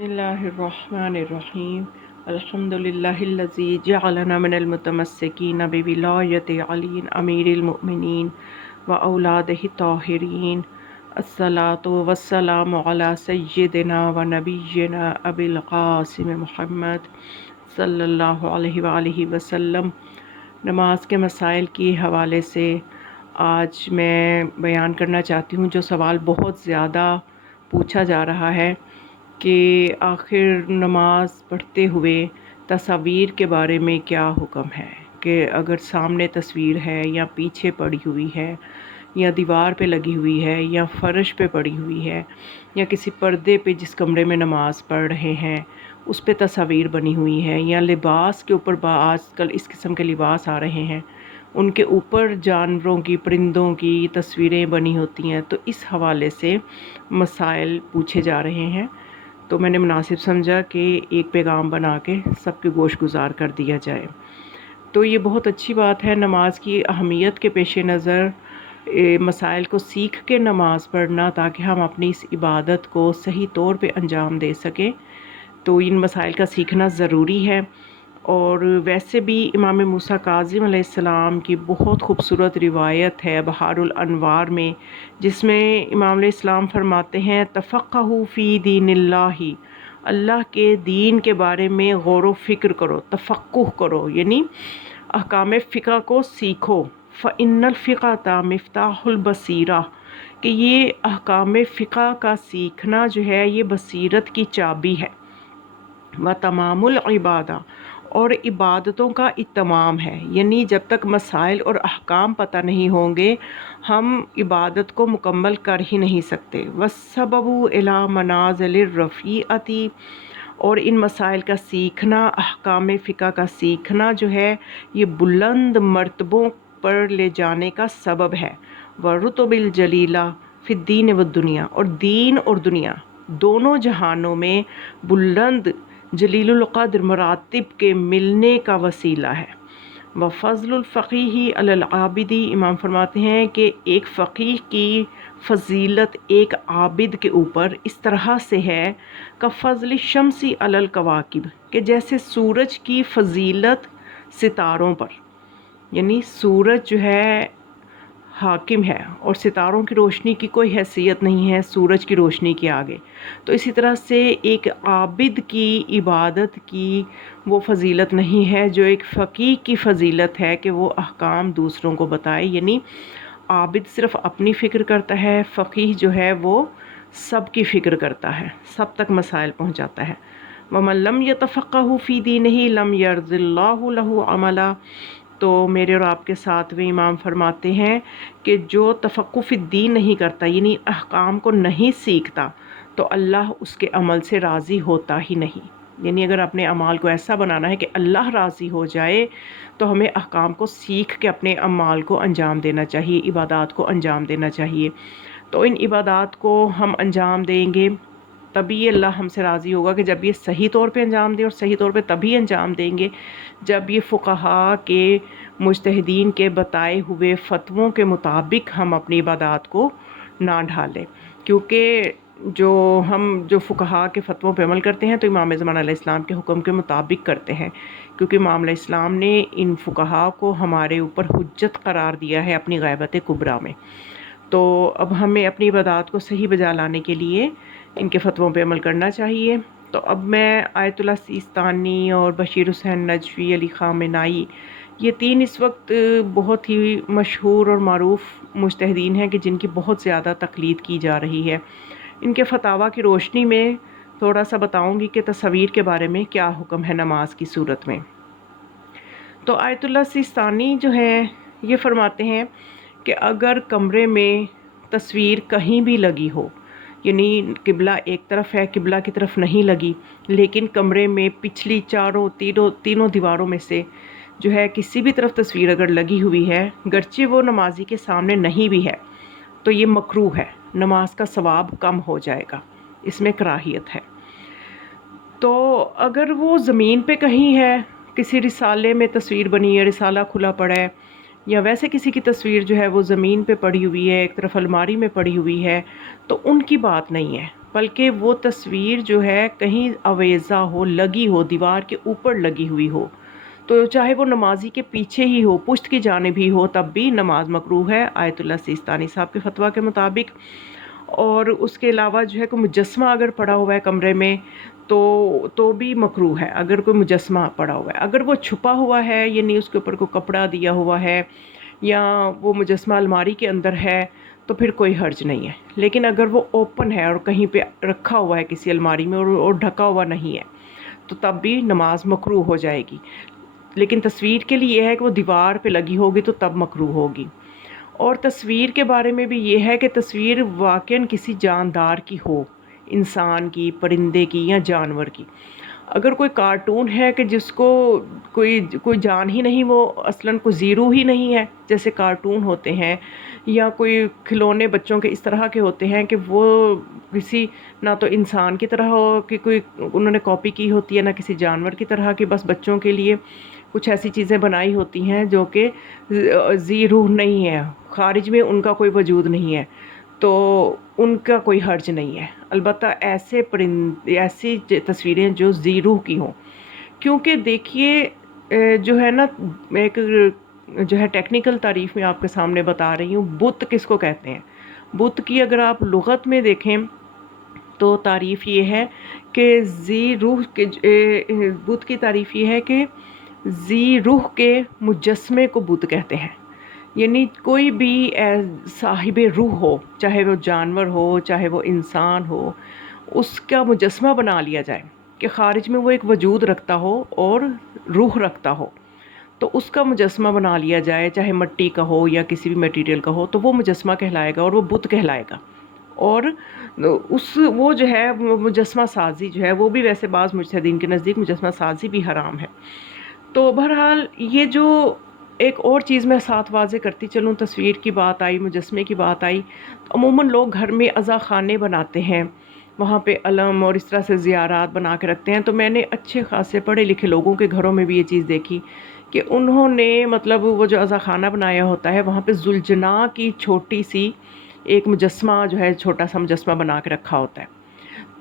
बिस्मिल्लाहिर्रहमानिर्रहीम अल्हम्दुलिल्लाहिल्लज़ी जअलना मिनल मुतमस्सिकीन बिविलायति अलीन अमीरिल मुमिनीन व औलादिहि ताहिरीन अस्सलातु वस्सलामु अला सय्यिदिना व नबिय्यिना अबिल क़ासिम मुहम्मद सल्लल्लाहु अलैहि व आलिहि वसल्लम। नमाज के मसाइल के हवाले से आज मैं बयान करना चाहती हूँ। जो सवाल बहुत ज़्यादा पूछा जा रहा है कि आखिर नमाज पढ़ते हुए तस्वीर के बारे में क्या हुक्म है, कि अगर सामने तस्वीर है या पीछे पड़ी हुई है या दीवार पे लगी हुई है या फ़र्श पे पड़ी हुई है या किसी पर्दे पे जिस कमरे में नमाज पढ़ रहे हैं उस पे तस्वीर बनी हुई है या लिबास के ऊपर आजकल इस किस्म के लिबास आ रहे हैं उनके ऊपर जानवरों की परिंदों की तस्वीरें बनी होती हैं। तो इस हवाले से मसाइल पूछे जा रहे हैं, तो मैंने मुनासिब समझा कि एक पैगाम बना के सबके गोश गुजार कर दिया जाए। तो ये बहुत अच्छी बात है। नमाज की अहमियत के पेश नज़र मसाइल को सीख के नमाज पढ़ना, ताकि हम अपनी इस इबादत को सही तौर पे अंजाम दे सकें। तो इन मसाइल का सीखना ज़रूरी है। और वैसे भी इमाम मूसा काज़िम अलैहिस्सलाम की बहुत खूबसूरत रिवायत है बहारुल अनवार में, जिसमें इमाम अलैहिस्सलाम फरमाते हैं तफ़क़्क़हू फ़ी दीनिल्लाहि, अल्लाह के दीन के बारे में गौर व फ़िक्र करो, तफ़क़्क़ुह करो, यानी अहकाम फ़िक़्ह को सीखो। फ़इन्नल फ़िक़्हता मिफ़्ताहुल बसीरा, कि ये अहकाम फ़िक़्ह का सीखना जो है ये बसीरत की चाबी है। व तमामुल इबादा, और इबादतों का इत्माम है, यानी जब तक मसाइल और अहकाम पता नहीं होंगे हम इबादत को मुकम्मल कर ही नहीं सकते। वस्सबबु इला मनाज़िलिर रफ़ीअती, और इन मसाइल का सीखना, अहकाम फ़िक़्ह का सीखना जो है ये बुलंद मर्तबों पर ले जाने का सबब है। व रुतबिल जलीला फ़िद्दीन व दुनिया, और दीन और दुनिया दोनों जहानों में बुलंद जलीलुल क़द्र मरातिब के मिलने का वसीला है। व फ़ज़लुल फ़क़ीही अलल आबिदी, इमाम फरमाते हैं कि एक फ़क़ीह की फ़जीलत एक आबिद के ऊपर इस तरह से है का फ़ज़ल शम्सी अलल कवाकिब, कि जैसे सूरज की फ़जीलत सितारों पर, यानी सूरज जो है हाकिम है और सितारों की रोशनी की कोई हैसियत नहीं है सूरज की रोशनी के आगे। तो इसी तरह से एक आबिद की इबादत की वो फ़जीलत नहीं है जो एक फ़क़ीह की फ़जीलत है कि वो अहकाम दूसरों को बताए। यानी आबिद सिर्फ़ अपनी फ़िक्र करता है, फ़क़ीह जो है वो सब की फ़िक्र करता है, सब तक मसाइल पहुँचाता है। वमन लम यतफ़क़्क़हु फ़ी दीनिही लम यर्ज़िल्लाहु लहु अमला, तो मेरे और आपके सातवें इमाम फरमाते हैं कि जो तफ़क़्क़ुह फ़िद्दीन नहीं करता, यानी अहकाम को नहीं सीखता, तो अल्लाह उसके अमल से राज़ी होता ही नहीं। यानी अगर अपने अमाल को ऐसा बनाना है कि अल्लाह राज़ी हो जाए, तो हमें अहकाम को सीख के अपने अमाल को अंजाम देना चाहिए, इबादत को अंजाम देना चाहिए। तो इन इबादत को हम अंजाम देंगे तभी अल्लाह हमसे राज़ी होगा, कि जब ये सही तौर पे अंजाम दें, और सही तौर पे तभी अंजाम देंगे जब ये फ़ुक़हा के मुज्तहिदीन के बताए हुए फ़तवों के मुताबिक हम अपनी इबादत को ना ढालें। क्योंकि जो फ़ुक़हा के फ़तवों पे अमल करते हैं तो इमाम ज़मान अलैहिस्सलाम के हुक्म के मुताबिक करते हैं, क्योंकि इमाम अलैहिस्सलाम ने इन फ़ुक़हा को हमारे ऊपर हुज्जत करार दिया है अपनी ग़ैबत कुबरा में। तो अब हमें अपनी इबादत को सही बजा लाने के लिए इनके फ़तवों पे अमल करना चाहिए। तो अब मैं आयतुल्लाह सिस्तानी और बशीर हुसैन नजवी, अली ख़ामेनाई, ये तीन इस वक्त बहुत ही मशहूर और मारूफ़ मुज्तहिदीन हैं कि जिनकी बहुत ज़्यादा तक़लीद की जा रही है। इनके फतावा की रोशनी में थोड़ा सा बताऊंगी कि तस्वीर के बारे में क्या हुक्म है नमाज की सूरत में। तो आयतुल्लाह सिस्तानी जो है ये फरमाते हैं कि अगर कमरे में तस्वीर कहीं भी लगी हो, यानी किबला एक तरफ है, किबला की तरफ नहीं लगी, लेकिन कमरे में पिछली तीनों दीवारों में से जो है किसी भी तरफ तस्वीर अगर लगी हुई है, गर्चे वो नमाजी के सामने नहीं भी है, तो ये मकरूह है, नमाज का सवाब कम हो जाएगा, इसमें कराहियत है। तो अगर वो ज़मीन पे कहीं है, किसी रिसाले में तस्वीर बनी है, रिसाला खुला पड़ा है, या वैसे किसी की तस्वीर जो है वो ज़मीन पे पड़ी हुई है, एक तरफ अलमारी में पड़ी हुई है, तो उनकी बात नहीं है, بلکہ وہ تصویر جو ہے کہیں آویزہ ہو، لگی ہو، دیوار کے اوپر لگی ہوئی ہو، تو چاہے وہ نمازی کے پیچھے ہی ہو، پشت کی جانب ہی ہو، تب بھی نماز مکروہ ہے آیت اللہ سیستانی صاحب کے فتویٰ کے مطابق۔ اور اس کے علاوہ جو ہے کوئی مجسمہ اگر پڑا ہوا ہے کمرے میں تو بھی مکروہ ہے، اگر کوئی مجسمہ پڑا ہوا ہے۔ اگر وہ چھپا ہوا ہے، یعنی اس کے اوپر کوئی کپڑا دیا ہوا ہے یا وہ مجسمہ الماری کے اندر ہے، تو پھر کوئی حرج نہیں ہے۔ لیکن اگر وہ اوپن ہے اور کہیں پہ رکھا ہوا ہے کسی الماری میں اور ڈھکا ہوا نہیں ہے، تو تب بھی نماز مکروہ ہو جائے گی۔ لیکن تصویر کے لیے یہ ہے کہ وہ دیوار پہ لگی ہوگی تو تب مکروہ ہوگی۔ اور تصویر کے بارے میں بھی یہ ہے کہ تصویر واقعاً کسی جاندار کی ہو، انسان کی، پرندے کی یا جانور کی۔ اگر کوئی کارٹون ہے کہ جس کو کوئی جان ہی نہیں، وہ اصلاً کوئی زیرو ہی نہیں ہے، جیسے کارٹون ہوتے ہیں یا کوئی کھلونے بچوں کے اس طرح کے ہوتے ہیں کہ وہ کسی نہ تو انسان کی طرح ہو کہ کوئی انہوں نے کاپی کی ہوتی ہے، نہ کسی جانور کی طرح کہ بس بچوں کے لیے کچھ ایسی چیزیں بنائی ہوتی ہیں جو کہ ذی روح نہیں ہے، خارج میں ان کا کوئی وجود نہیں ہے، تو ان کا کوئی حرج نہیں ہے۔ البتہ ایسی تصویریں جو ذی روح کی ہوں، کیونکہ دیکھیے جو ہے نا، ایک جو ہے ٹیکنیکل تعریف میں آپ کے سامنے بتا رہی ہوں، بت کس کو کہتے ہیں؟ بت کی اگر آپ لغت میں دیکھیں تو تعریف یہ ہے کہ ذی روح کے بت کی تعریف یہ ہے کہ ذی روح کے مجسمے کو بت کہتے ہیں۔ یعنی کوئی بھی صاحب روح ہو، چاہے وہ جانور ہو چاہے وہ انسان ہو، اس کا مجسمہ بنا لیا جائے کہ خارج میں وہ ایک وجود رکھتا ہو اور روح رکھتا ہو، تو اس کا مجسمہ بنا لیا جائے، چاہے مٹی کا ہو یا کسی بھی میٹیریل کا ہو، تو وہ مجسمہ کہلائے گا اور وہ بت کہلائے گا۔ اور وہ جو ہے مجسمہ سازی جو ہے وہ بھی ویسے بعض مجتہدین کے نزدیک مجسمہ سازی بھی حرام ہے۔ تو بہرحال یہ جو ایک اور چیز میں ساتھ واضح کرتی چلوں، تصویر کی بات آئی، مجسمے کی بات آئی، تو عموماً لوگ گھر میں عزا خانے بناتے ہیں، وہاں پہ علم اور اس طرح سے زیارات بنا کے رکھتے ہیں۔ تو میں نے اچھے خاصے پڑھے لکھے لوگوں کے گھروں میں بھی یہ چیز دیکھی کہ انہوں نے مطلب وہ جو عزا خانہ بنایا ہوتا ہے وہاں پہ ذوالجناح کی چھوٹی سی ایک مجسمہ جو ہے، چھوٹا سا مجسمہ بنا کے رکھا ہوتا ہے۔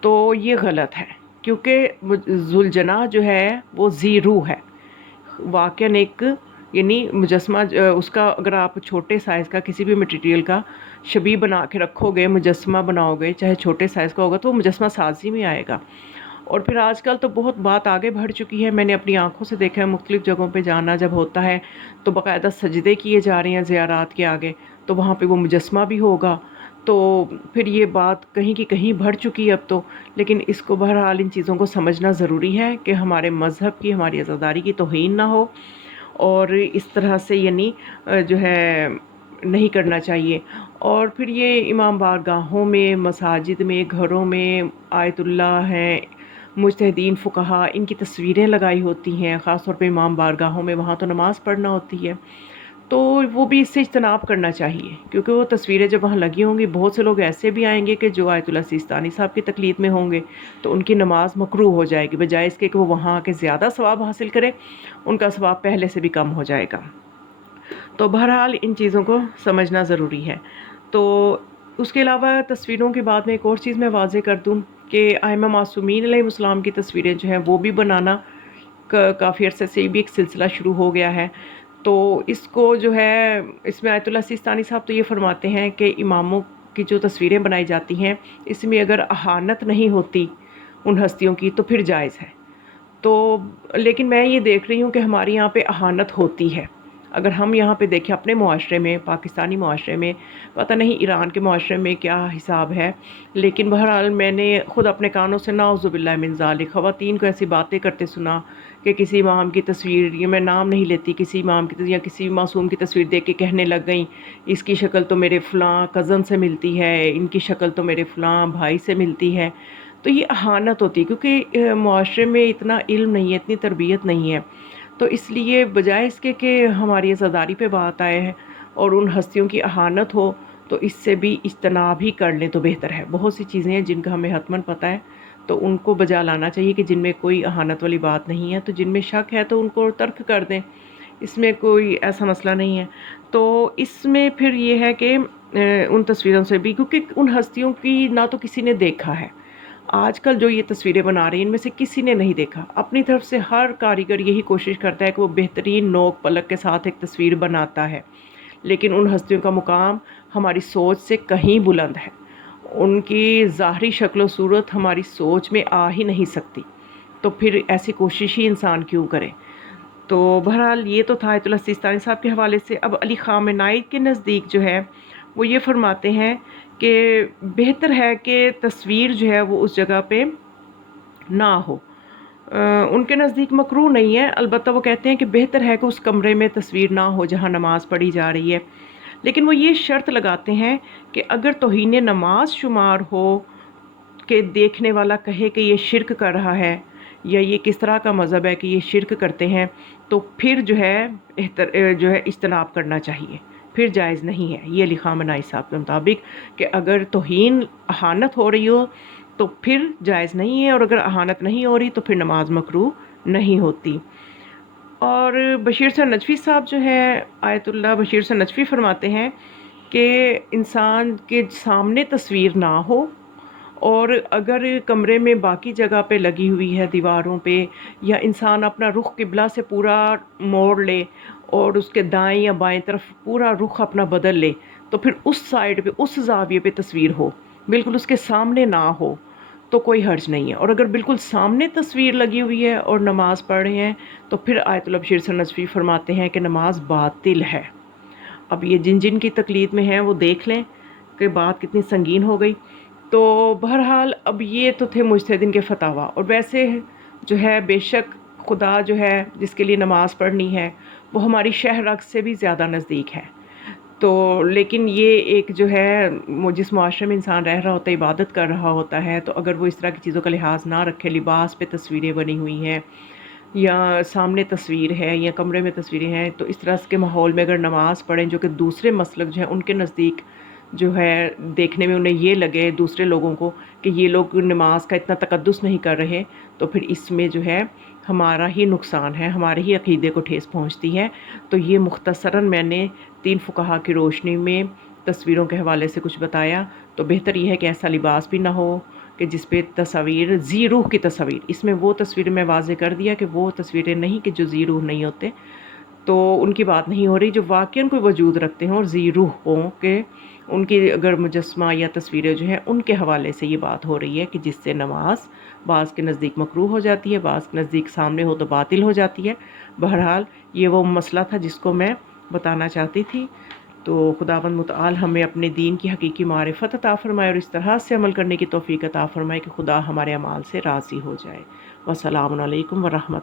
تو یہ غلط ہے، کیونکہ ذوالجناح جو ہے وہ ذی روح ہے، واقعاً ایک یعنی مجسمہ اس کا اگر آپ چھوٹے سائز کا کسی بھی مٹیریل کا شبیہ بنا کے رکھو گے، مجسمہ بناؤ گے، چاہے چھوٹے سائز کا ہوگا، تو وہ مجسمہ سازی میں آئے گا۔ اور پھر آج کل تو بہت بات آگے بڑھ چکی ہے، میں نے اپنی آنکھوں سے دیکھا ہے، مختلف جگہوں پہ جانا جب ہوتا ہے تو باقاعدہ سجدے کیے جا رہے ہیں زیارات کے آگے، تو وہاں پہ وہ مجسمہ بھی ہوگا۔ تو پھر یہ بات کہیں کی کہیں بڑھ چکی ہے اب تو، لیکن اس کو بہرحال ان چیزوں کو سمجھنا ضروری ہے کہ ہمارے مذہب کی، ہماری عزاداری کی توہین نہ ہو، اور اس طرح سے یعنی جو ہے نہیں کرنا چاہیے۔ اور پھر یہ امام بارگاہوں میں، مساجد میں، گھروں میں آیت اللہ ہیں، مجتہدین فقہا ان کی تصویریں لگائی ہوتی ہیں، خاص طور پہ امام بارگاہوں میں، وہاں تو نماز پڑھنا ہوتی ہے، تو وہ بھی اس سے اجتناب کرنا چاہیے، کیونکہ وہ تصویریں جب وہاں لگی ہوں گی، بہت سے لوگ ایسے بھی آئیں گے کہ جو آیت اللہ سیستانی صاحب کی تقلید میں ہوں گے، تو ان کی نماز مکروہ ہو جائے گی، بجائے اس کے کہ وہ وہاں آ کے زیادہ ثواب حاصل کرے، ان کا ثواب پہلے سے بھی کم ہو جائے گا۔ تو بہرحال ان چیزوں کو سمجھنا ضروری ہے۔ تو اس کے علاوہ تصویروں کے بعد میں ایک اور چیز میں واضح کر دوں کہ ائمہ معصومین علیہ السلام کی تصویریں جو ہیں وہ بھی بنانا کافی عرصے سے بھی ایک سلسلہ شروع ہو گیا ہے۔ تو اس کو جو ہے، اس میں آیت اللہ سیستانی صاحب تو یہ فرماتے ہیں کہ اماموں کی جو تصویریں بنائی جاتی ہیں، اس میں اگر اہانت نہیں ہوتی ان ہستیوں کی تو پھر جائز ہے۔ تو لیکن میں یہ دیکھ رہی ہوں کہ ہمارے یہاں پہ اہانت ہوتی ہے۔ اگر ہم یہاں پہ دیکھیں اپنے معاشرے میں، پاکستانی معاشرے میں، پتہ نہیں ایران کے معاشرے میں کیا حساب ہے، لیکن بہرحال میں نے خود اپنے کانوں سے نعوذ باللہ من ذالک خواتین کو ایسی باتیں کرتے سنا کہ کسی امام کی تصویر، یہ میں نام نہیں لیتی، کسی امام کی تصویر یا کسی معصوم کی تصویر دیکھ کے کہنے لگ گئیں اس کی شکل تو میرے فلاں کزن سے ملتی ہے، ان کی شکل تو میرے فلاں بھائی سے ملتی ہے۔ تو یہ اہانت ہوتی ہے، کیونکہ معاشرے میں اتنا علم نہیں ہے، اتنی تربیت نہیں ہے، تو اس لیے بجائے اس کے کہ ہماری عزاداری پہ بات آئے ہے اور ان ہستیوں کی اہانت ہو، تو اس سے بھی اجتناب ہی کر لیں تو بہتر ہے۔ بہت سی چیزیں ہیں جن کا ہمیں حتماً پتہ ہے، تو ان کو بجا لانا چاہیے کہ جن میں کوئی اہانت والی بات نہیں ہے، تو جن میں شک ہے تو ان کو ترک کر دیں، اس میں کوئی ایسا مسئلہ نہیں ہے۔ تو اس میں پھر یہ ہے کہ उन तस्वीरों से भी, क्योंकि उन हस्तियों की ना तो किसी ने देखा है। आजकल जो ये तस्वीरें बना रही हैं इनमें से किसी ने नहीं देखा। अपनी तरफ से हर कारीगर यही कोशिश करता है कि वो बेहतरीन नोक पलक के साथ एक तस्वीर बनाता है, लेकिन उन हस्तियों का मुकाम हमारी सोच से कहीं बुलंद है। उनकी ज़ाहरी शक्ल सूरत हमारी सोच में आ ही नहीं सकती, तो फिर ऐसी कोशिश ही इंसान क्यों करे। तो बहरहाल ये तो था आयतुल्लाह सिस्तानी साहब के हवाले से। अब अली ख़ामेनी के नज़दीक जो है वो ये फरमाते हैं कि बेहतर है कि तस्वीर जो है वो उस जगह पे ना हो। उनके नज़दीक मकरूह नहीं है, अलबत्ता वो कहते हैं कि बेहतर है कि उस कमरे में तस्वीर ना हो जहाँ नमाज़ पढ़ी जा रही है। लेकिन वो ये शर्त लगाते हैं कि अगर तौहीन नमाज शुमार हो कि देखने वाला कहे कि ये शिरक कर रहा है या ये किस तरह का मज़हब है कि ये शिरक करते हैं, तो फिर जो है इज्तनाब करना चाहिए, फिर जायज़ नहीं है। ये अली ख़ामेनी साहब के मुताबिक कि अगर तौहीन अहानत हो रही हो तो फिर जायज़ नहीं है, और अगर अहानत नहीं हो रही तो फिर नमाज मकरूह नहीं होती। और बशीर सर नजफ़ी साहब जो है, आयतुल्लाह बशीर सर नजफ़ी फरमाते हैं कि इंसान के सामने तस्वीर ना हो, और अगर कमरे में बाकी जगह पे लगी हुई है दीवारों पे, या इंसान अपना रुख किबला से पूरा मोड़ ले और उसके दाएं या बाएं तरफ पूरा रुख अपना बदल ले, तो फिर उस साइड पे उस ज़ाविये पे तस्वीर हो, बिल्कुल उसके सामने ना हो, तो कोई हर्ज नहीं है। और अगर बिल्कुल सामने तस्वीर लगी हुई है और नमाज़ पढ़ रहे हैं तो फिर आयतुल्लाह बशीर सर नजफ़ी फरमाते हैं कि नमाज बातिल है। अब ये जिन जिन की तकलीद में हैं वो देख लें कि बात कितनी संगीन हो गई। तो बहरहाल अब ये तो थे मुज्तहिदीन के फतावा, और वैसे जो है बेशक खुदा जो है जिसके लिए नमाज़ पढ़नी है वो हमारी शह रग से भी ज़्यादा नज़दीक है। तो लेकिन ये एक जो है जिस मुआशरे में इंसान रह रहा होता है, इबादत कर रहा होता है, तो अगर वो इस तरह की चीज़ों का लिहाज ना रखे, लिबास पे तस्वीरें बनी हुई हैं या सामने तस्वीर है या कमरे में तस्वीरें हैं, तो इस तरह के माहौल में अगर नमाज़ पढ़ें जो कि दूसरे मसलक जो है उनके नज़दीक जो है देखने में उन्हें ये लगे दूसरे लोगों को कि ये लोग नमाज का इतना तकद्दुस नहीं कर रहे, तो फिर इसमें जो है हमारा ही नुकसान है, हमारे ही अक़ीदे को ठेस पहुंचती है। तो ये मुख्तसरन मैंने 3 फुक़हा की रोशनी में तस्वीरों के हवाले से कुछ बताया। तो बेहतर ये है कि ऐसा लिबास भी ना हो कि जिस पे तस्वीर ज़ी रूह की तस्वीर, इसमें वो तस्वीर मैं वाज़े कर दिया कि वो तस्वीरें नहीं कि जो ज़ी रूह नहीं होते, तो उनकी बात नहीं हो रही। जो वाक़ईन कोई वजूद रखते हों और ज़ी रूह हों कि उनकी अगर मुजस्मा या तस्वीरें जो हैं उनके हवाले से ये बात हो रही है कि जिससे नमाज बाज़ के नज़दीक मकरूह हो जाती है, बाज़ के नज़दीक सामने हो तो बातिल हो जाती है। बहरहाल ये वो मसला था जिसको मैं बताना चाहती थी। तो खुदावंद मुतआल हमें अपने दीन की हकीकी मारिफत अता फ़रमाए और इस तरह से अमल करने की तौफ़ीक अता फ़रमाए कि खुदा हमारे अमाल से राज़ी हो जाए। वस्सलामु अलैकुम व रहमत।